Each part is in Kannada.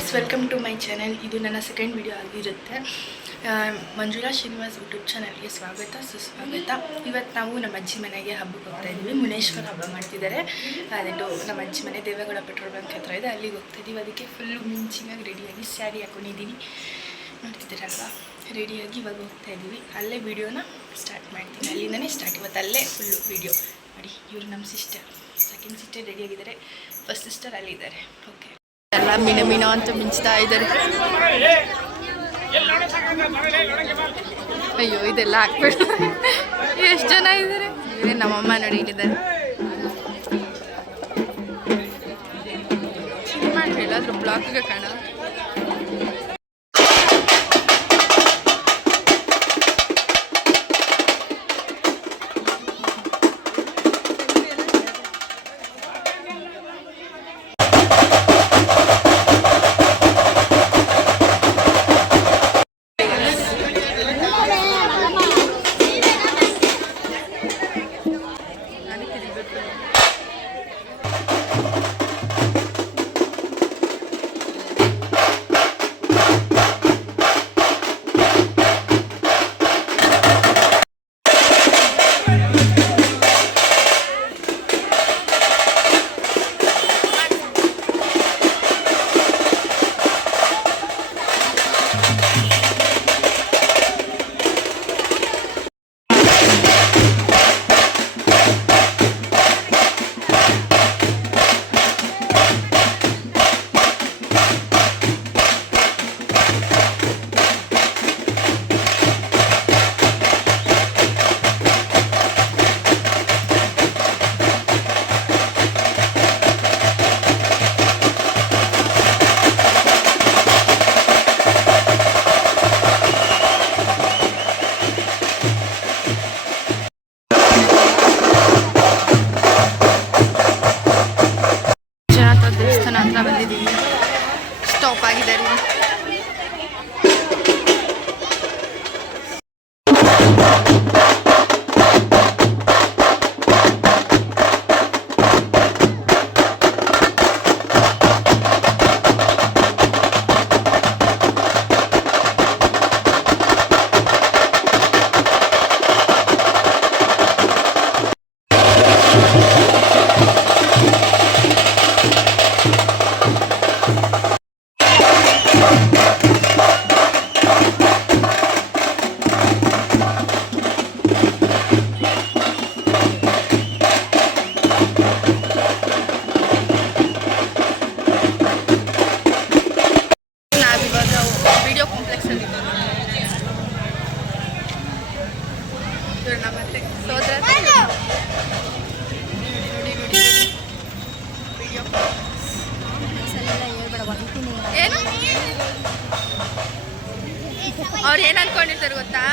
Guys welcome to my channel ಇದು ನನ್ನ ಸೆಕೆಂಡ್ ವಿಡಿಯೋ ಆಗಿರುತ್ತೆ. ಮಂಜುಳಾ ಶ್ರೀನಿವಾಸ್ ಯೂಟ್ಯೂಬ್ ಚಾನಲ್ಗೆ ಸ್ವಾಗತ, ಸುಸ್ವಾಗತ. ಇವತ್ತು ನಾವು ನಮ್ಮ ಅಜ್ಜಿ ಮನೆಗೆ ಹಬ್ಬಕ್ಕೆ ಹೋಗ್ತಾ ಇದ್ದೀವಿ. ಮುನೇಶ್ವರ ಹಬ್ಬ ಮಾಡ್ತಿದ್ದಾರೆ. ಅದಿಟ್ಟು ನಮ್ಮ ಅಜ್ಜಿ ಮನೆ ದೇವೇಗೌಡ ಪೆಟ್ರೋಲ್ ಬಂಕ್ ಹತ್ರ ಇದೆ. ಅಲ್ಲಿಗೆ ಹೋಗ್ತಾ ಇದ್ದೀವಿ. ಅದಕ್ಕೆ ಫುಲ್ಲು ಮಿಂಚಿನಾಗಿ ರೆಡಿಯಾಗಿ ಸ್ಯಾರಿ ಹಾಕೊಂಡಿದ್ದೀನಿ ನೋಡ್ತಿದ್ದೀರಲ್ವಾ? ರೆಡಿಯಾಗಿ ಇವಾಗ ಹೋಗ್ತಾ ಇದ್ದೀವಿ. ಅಲ್ಲೇ ವಿಡಿಯೋನ ಸ್ಟಾರ್ಟ್ ಮಾಡ್ತೀನಿ. ಅಲ್ಲಿಂದನೇ ಸ್ಟಾರ್ಟ್ ಇವತ್ತು ಅಲ್ಲೇ ಫುಲ್ಲು ವಿಡಿಯೋ ನೋಡಿ, ಇವರು ನಮ್ಮ ಸಿಸ್ಟರ್ ಸೆಕೆಂಡ್ ಸಿಸ್ಟರ್ ರೆಡಿಯಾಗಿದ್ದಾರೆ ಫಸ್ಟ್ ಸಿಸ್ಟರ್ ಅಲ್ಲಿದ್ದಾರೆ. ಓಕೆ ಎಲ್ಲ ಮಿನ ಮಿನ ಅಂತ ಮಿಂಚ್ತಾ ಇದ್ದಾರೆ. ಅಯ್ಯೋ, ಇದೆಲ್ಲ ಹಾಕ್ಬೇಡ. ಎಷ್ಟು ಜನ ಇದ್ದಾರೆ? ಇವ್ರೇ ನಮ್ಮಮ್ಮ ನೋಡಿ ಇಲ್ಲಿದ್ದಾರೆ. ಹೇಳಾದ್ರು ಬ್ಲಾಕ್ಗೆ ಕಾಣ ಏನು? ಅವ್ರು ಏನು ಅನ್ಕೊಂಡಿರ್ತಾರೆ ಗೊತ್ತಾ?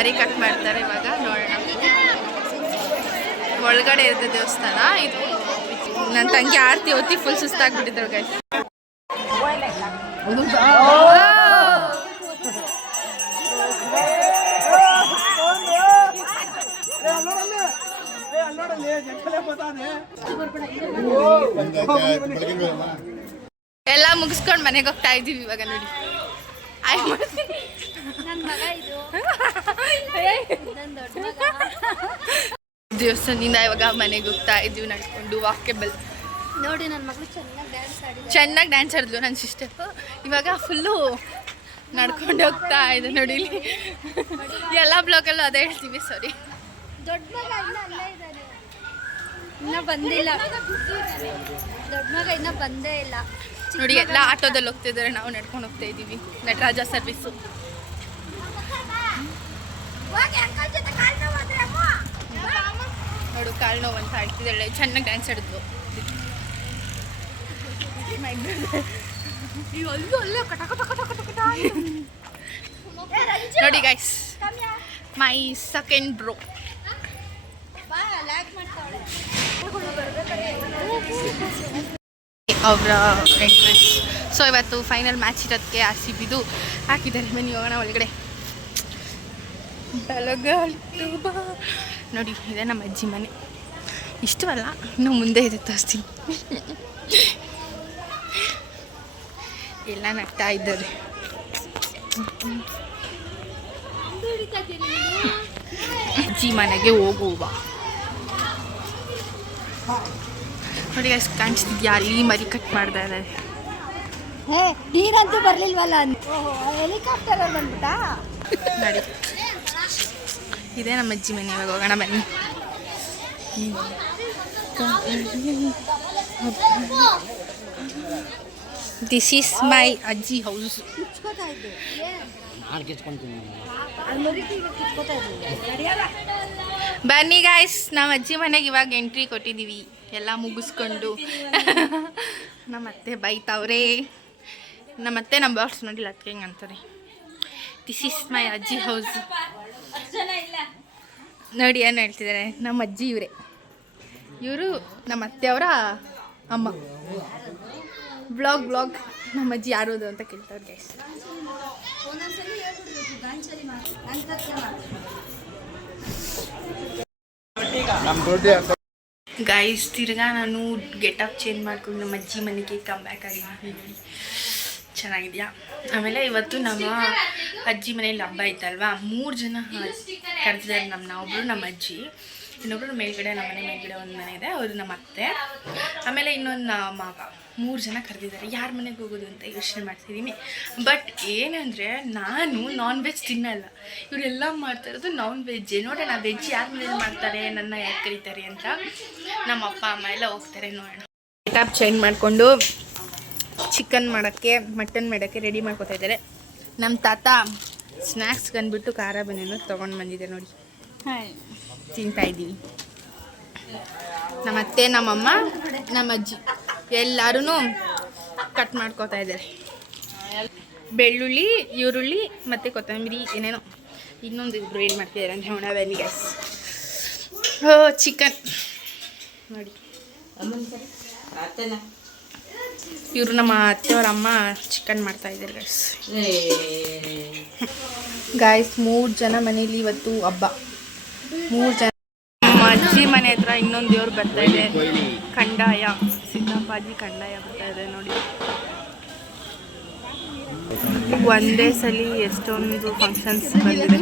ಮರಿ ಕಟ್ ಮಾಡ್ತಾರೆ ಇವಾಗ, ನೋಡೋಣ. ಒಳಗಡೆ ಇರುತ್ತೆ ದೇವಸ್ಥಾನ. ಇದು ನನ್ನ ತಂಗಿ ಆರತಿ ಹೊತ್ತಿ ಫುಲ್ ಸುಸ್ತಾಗ್ಬಿಟ್ಟಿದ್ರು ಗೈಸ್ ಎಲ್ಲ ಮುಗಿಸ್ಕೊಂಡು ಮನೆಗೆ ಹೋಗ್ತಾ ಇದೀವಿ ಇವಾಗ ನೋಡಿ. ಆಯ್ ಮಾಡ್ತೀನಿ. ನನ್ನ ಮಗ ಇದು. ನನ್ನ ದೊಡ್ಡ ಮಗ ದೇವಸ್ಥಾನದಿಂದ ಇವಾಗ ಮನೆಗೆ ಹೋಗ್ತಾ ಇದ್ವಿ ನಡ್ಕೊಂಡು ವಾಕೆಬಲ್ ನೋಡಿ ನನ್ನ ಮಗಳು ಚೆನ್ನಾಗಿ ಡ್ಯಾನ್ಸ್ ಆಡಿದ್ಲು ಚೆನ್ನಾಗಿ ಡ್ಯಾನ್ಸ್ ಆಡಿದ್ಲು ನನ್ನ ಸಿಸ್ಟರ್ ಇವಾಗ ಫುಲ್ಲು ನಡ್ಕೊಂಡು ಹೋಗ್ತಾ ಇದೆ ನೋಡಿ ಇಲ್ಲಿ. ಎಲ್ಲ ಬ್ಲಾಗಲ್ಲೂ ಅದೇ ಹೇಳ್ತೀವಿ ಸಾರಿ ದೊಡ್ಡ ಮಗ ಇನ್ನೂ ಅಲ್ಲೇ ಇದ್ದಾನೆ ಇನ್ನ ಬಂದಿಲ್ಲ. ದೊಡ್ಡ ಮಗ ಇನ್ನೂ ಬಂದೇ ಇಲ್ಲ. ನೋಡಿ ಎಲ್ಲ ಆಟೋದಲ್ಲಿ ಹೋಗ್ತಿದ್ದಾರೆ. ನಾವು ನಡ್ಕೊಂಡು ಹೋಗ್ತಾ ಇದ್ದೀವಿ. ನಟರಾಜ ಸರ್ವಿಸ್ ನೋಡು ಕಾಲ್ ನೋವು ಅಂತ ಆಡ್ತಿದ್ದಾಳೆ. ಚೆನ್ನಾಗಿ ಡ್ಯಾನ್ಸ್ ರಂಜು, ನೋಡಿ ಗೈಸ್ ಮೈ ಸೆಕೆಂಡ್ ಬ್ರೋ ಅವರ ಎಂಟ್ರೆನ್ಸ್ ಸೊ ಇವತ್ತು ಫೈನಲ್ ಮ್ಯಾಚ್ ಇರೋದಕ್ಕೆ ಆರ್ ಸಿ ಬಿದು ಹಾಕಿದ್ದಾರೆ ಬನ್ನಿ ಹೋಗೋಣ ಒಳಗಡೆ. ಬಾ. ನೋಡಿ, ಇದೆ ನಮ್ಮ ಅಜ್ಜಿ ಮನೆ. ಇಷ್ಟವಲ್ಲ, ಇನ್ನೂ ಮುಂದೆ ಇದೆ ತೋರಿಸ್ತೀನಿ. ಎಲ್ಲ ನಗ್ತಾ ಇದ್ದಾರೆ. ಅಜ್ಜಿ ಮನೆಗೆ ಹೋಗುವ. ನೋಡಿ ಅಷ್ಟು ಕಾಣಿಸ್ತಿದ್ಯಾ? ಅಲ್ಲಿ ಮರಿ ಕಟ್ ಮಾಡ್ತಾ ಇದ್ದಾರೆ ಹೇ ನೀರಂತೂ ಬರ್ಲಿಲ್ವಲ್ಲ ಹೆಲಿಕಾಪ್ಟರ್ ಬಂದ್ಬಿಟ್ಟಾ ನೋಡಿ. ಇದೇ ನಮ್ಮ ಅಜ್ಜಿ ಮನೆ ಇವಾಗ ಹೋಗೋಣ ಬನ್ನಿ. ದಿಸ್ ಈಸ್ ಮೈ ಅಜ್ಜಿ ಹೌಸ್ ಬನ್ನಿ ಗಾಯ್ಸ್ ನಮ್ಮ ಅಜ್ಜಿ ಮನೆಗೆ ಇವಾಗ ಎಂಟ್ರಿ ಕೊಟ್ಟಿದ್ದೀವಿ. ಎಲ್ಲ ಮುಗಿಸ್ಕೊಂಡು. ನಮ್ಮ ಅತ್ತೆ ಬೈತಾವ್ರೆ. ನಮ್ಮ ಅತ್ತೆ ನಮ್ಮ ಬಾಕ್ಸ್ ನೋಡಿಲ್ಲ, ಅದಕ್ಕೆ ಹೆಂಗೆ ಅಂತಾರೆ. ದಿಸ್ ಇಸ್ ಮೈ ಅಜ್ಜಿ ಹೌಸ್ ನೋಡಿ ಏನು ಹೇಳ್ತಿದ್ದಾರೆ ನಮ್ಮ ಅಜ್ಜಿ ಇವರೇ. ಇವರು ನಮ್ಮ ಅತ್ತೆ ಅವರ ಅಮ್ಮ. ಬ್ಲಾಗ್ ಬ್ಲಾಗ್ ನಮ್ಮ ಅಜ್ಜಿ ಯಾರು ಅದು ಅಂತ ಕೇಳ್ತಾರೆ ಗೈಸ್ ಒಂದೊಂದ್ಸಲಿ ಗೈಸ್ ತಿರ್ಗಾ ನಾನು ಗೆಟಪ್ ಚೇಂಜ್ ಮಾಡ್ಕೊಂಡು ನಮ್ಮ ಅಜ್ಜಿ ಮನೆಗೆ ಕಮ್ ಬ್ಯಾಕ್ ಆಗಿದ್ದೀನಿ. ಚೆನ್ನಾಗಿದೆಯಾ? ಆಮೇಲೆ ಇವತ್ತು ನಮ್ಮ ಅಜ್ಜಿ ಮನೇಲಿ ಹಬ್ಬ ಐತಲ್ವಾ ಮೂರು ಜನ ಕರೆದಿದ್ದಾರೆ ನಮ್ಮ ಒಬ್ಬರು ನಮ್ಮ ಅಜ್ಜಿ. ಇನ್ನೊಬ್ರು ಮೇಲ್ಗಡೆ, ನಮ್ಮ ಮನೆ ಮೇಲ್ಗಡೆ ಒಂದು ಮನೆ ಇದೆ, ಅವರು ನಮ್ಮ ಅತ್ತೆ. ಆಮೇಲೆ ಇನ್ನೊಂದು ಮಾವ. ಮೂರು ಜನ ಕರೆದಿದ್ದಾರೆ. ಯಾರ ಮನೆಗೆ ಹೋಗೋದು ಅಂತ ಯೋಚನೆ ಮಾಡ್ತಿದ್ದೀನಿ ಬಟ್ ಏನಂದರೆ ನಾನು ನಾನ್ ವೆಜ್ ತಿನ್ನಲ್ಲ. ಇವರೆಲ್ಲ ಮಾಡ್ತಾ ಇರೋದು ನಾನ್ ವೆಜ್ ನೋಡೋಣ ವೆಜ್ ಯಾರ ಮನೇಲಿ ಮಾಡ್ತಾರೆ ನನ್ನ ಯಾಕೆ ಕರೀತಾರೆ ಅಂತ. ನಮ್ಮ ಅಪ್ಪ ಅಮ್ಮ ಎಲ್ಲ ಹೋಗ್ತಾರೆ ನೋಡೋಣ. ಟಾಪ್ ಚೇಂಜ್ ಮಾಡಿಕೊಂಡು ಚಿಕನ್ ಮಾಡೋಕ್ಕೆ ಮಟನ್ ಮಾಡೋಕ್ಕೆ ರೆಡಿ ಮಾಡ್ಕೊತಾ ಇದ್ದಾರೆ. ನಮ್ಮ ತಾತ ಸ್ನ್ಯಾಕ್ಸ್ಗೆ ಅಂದ್ಬಿಟ್ಟು ಖಾರ ಬನ್ನೇನು ತೊಗೊಂಡು ಬಂದಿದೆ ನೋಡಿ. ತಿಂತಾ ಇದ್ದೀವಿ ನಮ್ಮ ಅತ್ತೆ ನಮ್ಮಮ್ಮ ನಮ್ಮ ಅಜ್ಜಿ. ಎಲ್ಲರೂ ಕಟ್ ಮಾಡ್ಕೋತಾ ಇದ್ದಾರೆ. ಬೆಳ್ಳುಳ್ಳಿ, ಈರುಳ್ಳಿ ಮತ್ತು ಕೊತ್ತಂಬರಿ ಏನೇನೋ. ಇನ್ನೊಂದು ಇಬ್ಬರು ಏನು ಮಾಡ್ತಿದ್ದಾರೆ ಅಂದರೆ ಒಣ ಬನ್ನಿ ಗ್ಯಾಸ್ ಚಿಕನ್ ನೋಡಿ. ಇವರು ನಮ್ಮ ಅತ್ತೆಯವ್ರ ಅಮ್ಮ ಚಿಕನ್ ಮಾಡ್ತಾ ಇದ್ದಾರೆ ಗೈಸ್ ಗಾಯ್ಸ್ ಮೂರು ಜನ ಮನೇಲಿ ಇವತ್ತು ಹಬ್ಬ. ಮೂರು ಜನ ನಮ್ಮ ಅಜ್ಜಿ ಮನೆ ಹತ್ರ ಇನ್ನೊಂದು ದೇವ್ರು ಬರ್ತಾ ಇದೆ. ಕಂಡಾಯ ಸಿದ್ದಪ್ಪಾಜಿ ಕಂಡಾಯ ಬರ್ತಾ ಇದೆ ನೋಡಿ. ಒಂದೇ ಸಲ ಎಷ್ಟೊಂದು ಫಂಕ್ಷನ್ಸ್ ಬಂದಿದೆ.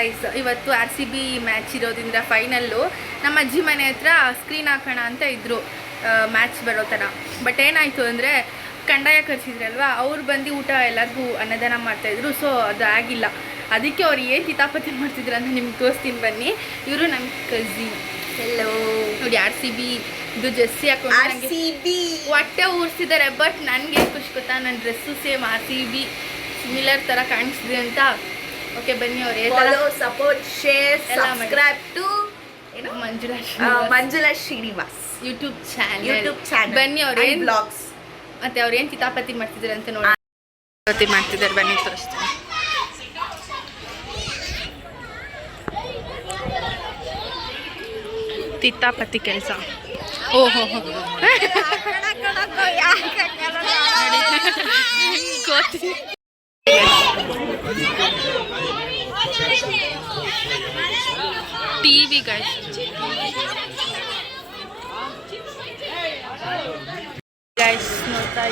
ಗಾಯ್ಸ್ ಇವತ್ತು ಆರ್ ಸಿ ಬಿ ಮ್ಯಾಚ್ ಇರೋದ್ರಿಂದ ಫೈನಲ್ಲು ನಮ್ಮ ಅಜ್ಜಿ ಮನೆ ಹತ್ರ ಸ್ಕ್ರೀನ್ ಹಾಕೋಣ ಅಂತ ಇದ್ರು ಮ್ಯಾಚ್ ಬರೋ ಥರ ಬಟ್ ಏನಾಯಿತು ಅಂದರೆ ಕಂಡಾಯ ಕರ್ಸಿದ್ರಲ್ವಾ ಅವ್ರು ಬಂದು ಊಟ ಎಲ್ಲರಿಗೂ ಅನ್ನದಾನ ಮಾಡ್ತಾಯಿದ್ರು ಸೊ ಅದು ಆಗಿಲ್ಲ. ಅದಕ್ಕೆ ಅವ್ರು ಏನು ಹಿತಾಪತಿ ಮಾಡ್ತಿದ್ರು ಅಂತ ನಿಮ್ಗೆ ತೋರಿಸ್ತೀನಿ ಬನ್ನಿ. ಇವರು ನಮ್ಮ ಕಝಿ ಎಲ್ಲೋ ನೋಡಿ ಆರ್ ಸಿ ಬಿ ಇದು ಜೆಸ್ಸಿ ಹಾಕೊಂಡು ಹೊಟ್ಟೆ ಊರಿಸಿದ್ದಾರೆ ಬಟ್ ನನಗೆ ಖುಷಿ ಗೊತ್ತಾ? ನನ್ನ dress same R C B similar ಥರ ಕಾಣಿಸಿದೆ ಅಂತ. ಓಕೆ ಬನ್ನಿ ಅವ್ರು follow support share. Subscribe to ಏನು? Manjula Manjula Srinivas. YouTube channel YouTube channel ಬನ್ನಿ ಅವ್ರು ಏನು ಬ್ಲಾಗ್ಸ್ ಮತ್ತೆ ಅವ್ರು ಏನು ಕಿತಾಪತಿ ಮಾಡ್ತಿದ್ದಾರೆ ಅಂತ ನೋಡಿ. ಕಿತಾಪತಿ ಮಾಡ್ತಿದ್ದಾರೆ ಬನ್ನಿ ತೋರಿಸ್ತೀನಿ. ತಿತ್ತಾಪತಿ ಕೆಲಸ. ಓಹೋ ಕೋತಿ. ಟಿವಿ ಗೈಸ್ ಗೈಸ್ ನೋಡ್ತಾ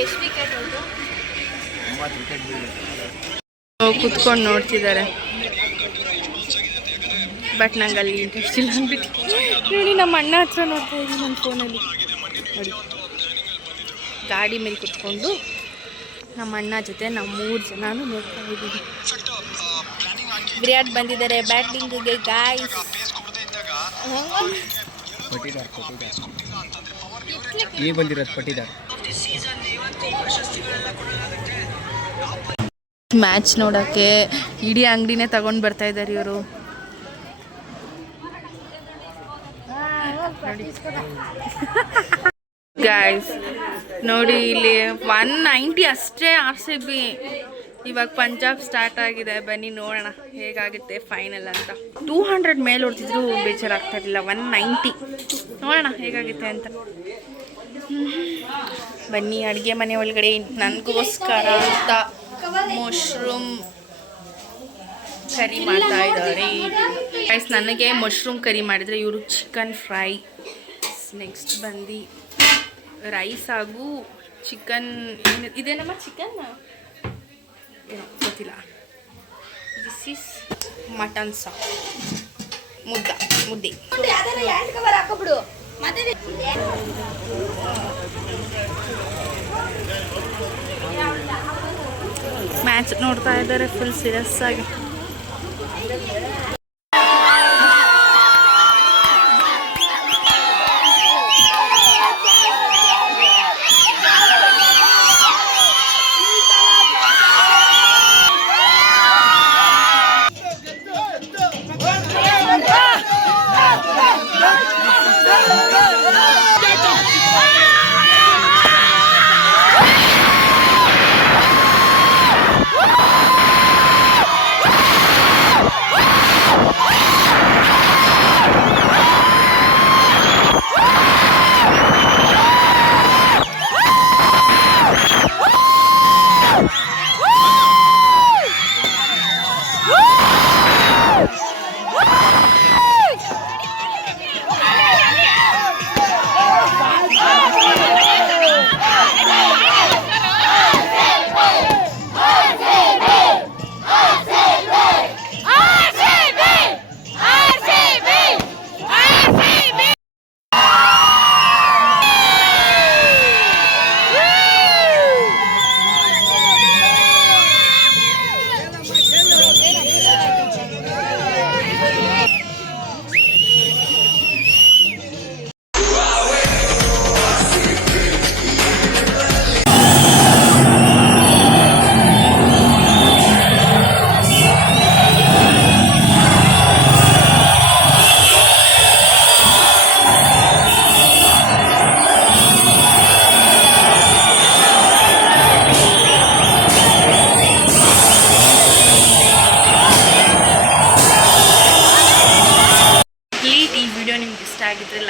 ಎಷ್ಟು ವಿಕೆಟ್ ಕುತ್ಕೊಂಡು ನೋಡ್ತಿದ್ದಾರೆ. ಬಟ್ ನಂಗೆ ಅಲ್ಲಿ ಇಂಟ್ರೆಸ್ಟ್ ಇಲ್ಲ ಅಂದ್ಬಿಟ್ಟು ನೋಡಿ, ನಮ್ಮ ಅಣ್ಣ ಹತ್ರ ನೋಡ್ತಾ ಇದ್ದೀನಿ ನನ್ನ ಫೋನಲ್ಲಿ ಗಾಡಿ ಮೇಲೆ ಕುತ್ಕೊಂಡು ನಮ್ಮ ಅಣ್ಣ ಜೊತೆ ನಾವು ಮೂರು ಜನನು ನೋಡ್ತಾ ಇದ್ದೀವಿ. ವಿರಾಟ್ ಬಂದಿದ್ದಾರೆ ಬ್ಯಾಟಿಂಗಿಗೆ ಗಾಯ್ಸ್ ಪಟಿದಾರ್ ಪಟಿದಾರ್ ಈಗ ಬಂದಿರೋದು ಪಟಿದಾರ್ ಮ್ಯಾಚ್ ನೋಡೋಕ್ಕೆ ಇಡೀ ಅಂಗಡಿನೇ ತಗೊಂಡು ಬರ್ತಾ ಇದ್ದಾರೆ ಇವರು. ಗಾಯ್ಸ್ ನೋಡಿ ಇಲ್ಲಿ ಒನ್ ನೈಂಟಿ ಅಷ್ಟೇ ಆರ್ ಸಿ ಬಿ ಇವಾಗ ಪಂಜಾಬ್ ಸ್ಟಾರ್ಟ್ ಆಗಿದೆ. ಬನ್ನಿ ನೋಡೋಣ ಹೇಗಾಗುತ್ತೆ ಫೈನಲ್ ಅಂತ. ಟೂ ಹಂಡ್ರೆಡ್ ಮೇಲೆ ಹೊಡ್ತಿದ್ರು ಬೇಜಾರಾಗ್ತಾ ಇರಲಿಲ್ಲ. ಒನ್ ನೈಂಟಿ ನೋಡೋಣ ಹೇಗಾಗುತ್ತೆ ಅಂತ. ಬನ್ನಿ, ಅಡುಗೆ ಮನೆ ಒಳಗಡೆ ನನಗೋಸ್ಕರ ಅಂತ ಮಶ್ರೂಮ್ ಕರಿ ಮಾಡ್ತಾ ಇದ್ದಾರೆ. ನನಗೆ ಮಶ್ರೂಮ್ ಕರಿ ಮಾಡಿದರೆ ಇವರು ಚಿಕನ್ ಫ್ರೈ ನೆಕ್ಸ್ಟ್ ಬಂದು ರೈಸ್ ಹಾಗೂ ಚಿಕನ್ ಏನು ಇದೇನಮ್ಮ ಚಿಕನ್ ಏನೋ ಗೊತ್ತಿಲ್ಲ. ದಿಸ್ ಈಸ್ ಮಟನ್ ಸಾಪ್ ಮುದ್ದ ಮುದ್ದೆ. ಹಾಕೋಬಿಡು. ಮ್ಯಾಚ್ ನೋಡ್ತಾ ಇದ್ದಾರೆ ಫುಲ್ ಸೀರಿಯಸ್ ಆಗಿ.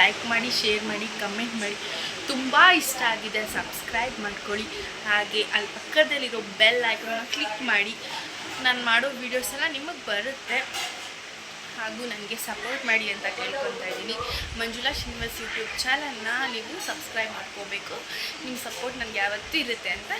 ಲೈಕ್ ಮಾಡಿ ಶೇರ್ ಮಾಡಿ ಕಮೆಂಟ್ ಮಾಡಿ. ತುಂಬ ಇಷ್ಟ ಆಗಿದೆ. ಸಬ್ಸ್ಕ್ರೈಬ್ ಮಾಡ್ಕೊಳ್ಳಿ. ಹಾಗೆ ಅಲ್ಲಿ ಪಕ್ಕದಲ್ಲಿರೋ ಬೆಲ್ ಐಕನ್ನ ಕ್ಲಿಕ್ ಮಾಡಿ. ನಾನು ಮಾಡೋ ವೀಡಿಯೋಸ್ ಎಲ್ಲ ನಿಮಗೆ ಬರುತ್ತೆ. ಹಾಗೂ ನನಗೆ ಸಪೋರ್ಟ್ ಮಾಡಿ ಅಂತ ಕೇಳ್ಕೊತಾ ಇದ್ದೀನಿ. ಮಂಜುಳಾ ಶ್ರೀನಿವಾಸ್ ಯೂಟ್ಯೂಬ್ ಚಾನಲ್ನ ನೀವು ಸಬ್ಸ್ಕ್ರೈಬ್ ಮಾಡ್ಕೋಬೇಕು. ನಿಮ್ಮ ಸಪೋರ್ಟ್ ನನಗೆ ಯಾವತ್ತೂ ಇರುತ್ತೆ ಅಂತ